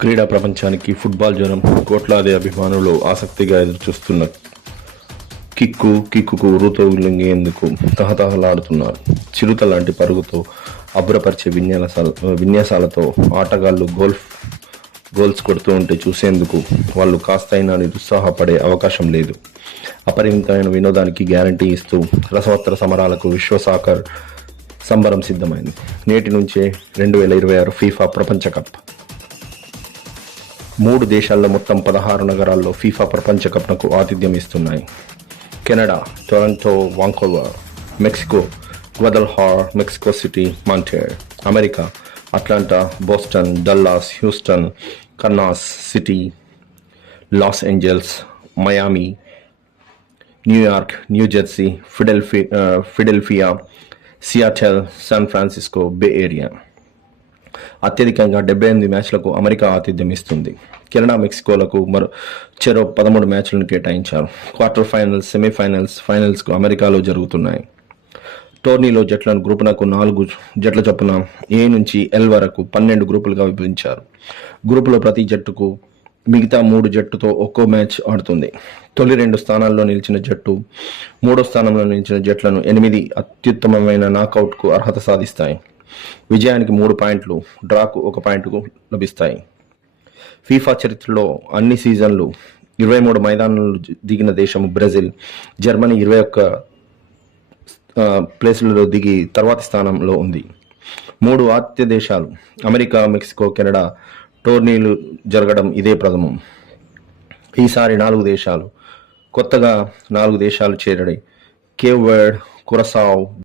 క్రీడా ప్రపంచానికి ఫుట్బాల్ జ్వరం కోట్లాది అభిమానులు ఆసక్తిగా ఎదురుచూస్తున్న కిక్కుకు ఋతువులింగేందుకు తహతహలాడుతున్నారు. చిరుత లాంటి పరుగుతో అబ్బురపరిచే విన్యాసాలతో ఆటగాళ్లు గోల్స్ కొడుతూ ఉంటే చూసేందుకు వాళ్ళు కాస్తైనా నిరుత్సాహపడే అవకాశం లేదు. అపరిమితమైన వినోదానికి గ్యారంటీ ఇస్తూ రసవత్తర సమరాలకు విశ్వ సాకర్ సంబరం సిద్ధమైంది. నేటి నుంచే 2026 ఫీఫా ప్రపంచ కప్. 3 దేశాల్లో మొత్తం 16 నగరాల్లో ఫీఫా ప్రపంచ కప్నకు ఆతిథ్యం ఇస్తున్నాయి. Canada Toronto, Vancouver. Mexico Guadalajara, Mexico City, Montreal. America Atlanta, Boston, Dallas, Houston, Kansas City, Los Angeles, Miami, New York, New Jersey, Philadelphia, Seattle, San Francisco, Bay Area. అత్యధికంగా 78 మ్యాచ్లకు అమెరికా ఆతిథ్యం ఇస్తుంది. కెనడా, మెక్సికోలకు చెరో 13 మ్యాచ్లను కేటాయించారు. క్వార్టర్ ఫైనల్స్, సెమీఫైనల్స్, ఫైనల్స్కు అమెరికాలో జరుగుతున్నాయి. టోర్నీలో జట్లను గ్రూపునకు 4 జట్ల చొప్పున ఏ నుంచి ఎల్ వరకు 12 గ్రూపులుగా విభజించారు. గ్రూపులో ప్రతి జట్టుకు మిగతా 3 జట్టుతో ఒక్కో మ్యాచ్ ఆడుతుంది. తొలి 2 స్థానాల్లో నిలిచిన జట్టు 3వ స్థానంలో నిలిచిన జట్లను 8 అత్యుత్తమమైన నాకౌట్కు అర్హత సాధిస్తాయి. విజయానికి 3 పాయింట్లు, డ్రాకు 1 పాయింట్కు లభిస్తాయి. ఫీఫా చరిత్రలో అన్ని సీజన్లు 23 మైదానాలు దిగిన దేశం బ్రెజిల్. జర్మనీ 21 ప్లేసులలో దిగి తర్వాతి స్థానంలో ఉంది. 3 ఆతిథ్య దేశాలు అమెరికా, మెక్సికో, కెనడా టోర్నీలు జరగడం ఇదే ప్రథమం. ఈసారి 4 దేశాలు, కొత్తగా 4 దేశాలు చేరాయి. Cape word, కురసావ్,